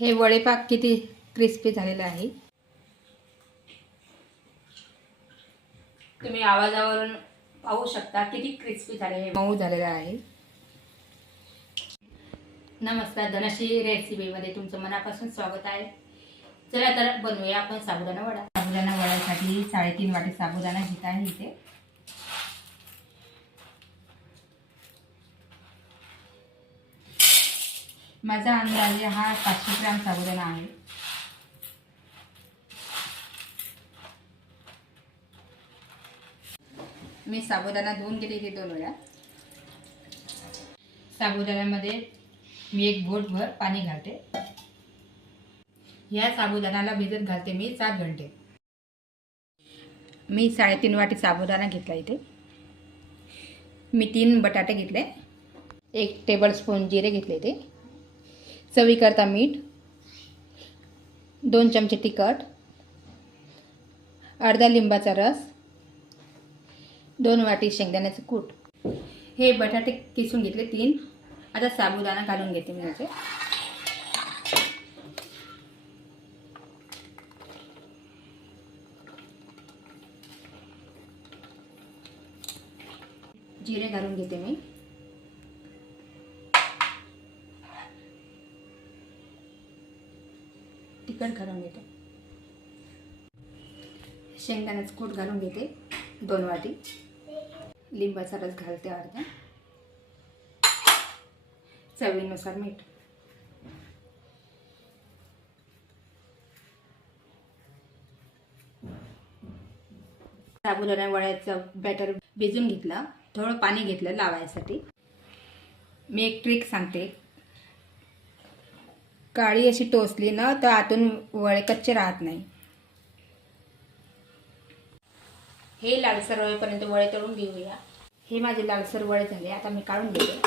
हे वडेपाक किती क्रिस्पी झालेलं आहे? तुम्ही आवाजावरून पाहू शकता किती क्रिस्पी झाले हे. मऊ झालेलं आहे. नमस्कार धनश्री रेसिपीमध्ये तुमचं मनापासून स्वागत आहे. चला तर बनवूया आपण साबुदाणा वडा. साबुदाणा वड्यासाठी साडेतीन वाटी साबुदाणा घेत आहे इथे. माझा अंदाजे हा पाचशे ग्राम साबुदाणा आहे. मी साबुदाणा धुवून घेते इथे दोन वेळा साबुदाण्यामध्ये मी एक बोटभर पाणी घालते. या साबुदाण्याला भिजत घालते मी सात घंटे. मी साडेतीन वाटी साबुदाणा घेतला इथे. मी तीन बटाटे घेतले. एक टेबलस्पून जिरे घेतले इथे. चवीकरता मीठ दोन चमचे तिखट अर्धा लिंबाचा रस दोन वाटी शेंगदाण्याचं कूट. हे बटाटे किसून घेतले तीन. आता साबुदाणा घालून घेते मी याचे. जिरे घालून घेते मी. तिखट घालून घेते. शेंगदाण्याचं कूट घालून घेते दोन वाटी. लिंबाचा रस घालते अर्धा. चवीनुसार मीठ. साबुदाणा वड्याचं बॅटर भिजून घेतलं. थोडं पाणी घेतलं लावायसाठी. मी एक ट्रिक सांगते. काळी अशी टोचली ना तर आतून वळे कच्चे राहत नाही. हे लालसर वळेपर्यंत वळे तळून घेऊया. हे माझे लालसर वळे झाले आता मी काढून घेते.